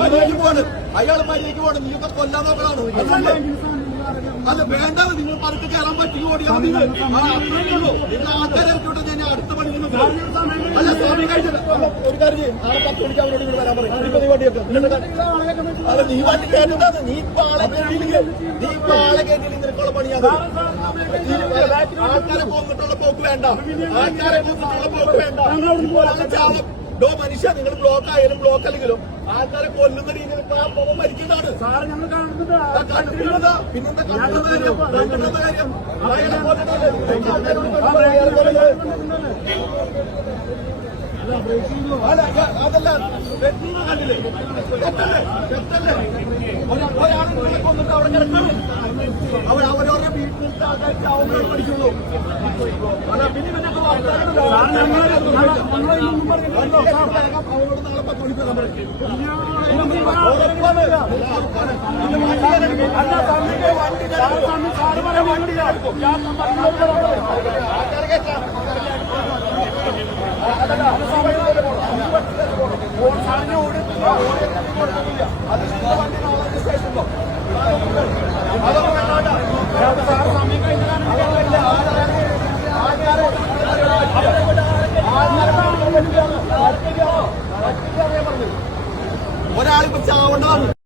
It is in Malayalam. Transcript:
മര്യാദയ്ക്ക് പോവാണ്. അയാൾ മര്യാദയ്ക്ക് പോവാണ്. നീയൊക്കെ കൊല്ലാൻ നോക്കലാണ്. അല്ല വേണ്ട. നിങ്ങൾ പറഞ്ഞിട്ട് കയറാൻ പറ്റില്ല ഓടിയാൽ മതി ആ, അത്രയേ ഉള്ളൂ. നിങ്ങൾ ആൾക്കാരെ ഇറക്കിവിട്ട് ഞാൻ അടുത്ത പണി നിങ്ങൾക്ക് അല്ല സ്വാമി കഴിഞ്ഞിട്ട് അല്ല, ഒരു കാര്യം ചെയ്യും. നാളെ വരാൻ പറയും. ഇപ്പൊ നീ വണ്ടിയൊക്കെ. അല്ല നീ വണ്ടി കയറ്റുന്നത് നീ ഇപ്പൊ ആളെ നീ ഇപ്പൊ ആളെ കേട്ടില്ലെങ്കിൽ നിനക്കുള്ള പണിയാണ് ആൾക്കാരെ പോന്നിട്ടുള്ള പോക്ക് വേണ്ട. ആൾക്കാരെ പോന്നിട്ടുള്ള പോക്ക് വേണ്ട. ഡോ മനുഷ്യ നിങ്ങൾ ബ്ലോക്ക് ആയാലും ബ്ലോക്ക് അല്ലെങ്കിലും ആൾക്കാരെ കൊല്ലുന്ന രീതിയിൽ ഇപ്പൊ ആ പോകാൻ മരിക്കുന്നതാണ്. പിന്നെന്താ കണ്ടിട്ടുള്ള കാര്യം? കണ്ടിട്ടുള്ള കണ്ടില്ലേ? കൊല്ലുന്നത്. ആൾക്കാരോട് കൊല്ലുന്നത് ഓടി ഓടി. അത് വണ്ടി സ്റ്റേഷനിലോ അതൊന്നും വേണ്ട സാർ സമയം കഴിഞ്ഞാൽ അതൊന്നുമില്ല ആൾക്കാരെ ആൾക്കാരെ ആൾക്കാരെ ഒരാളിപ്പോ ചാവേണ്ടതാണ്.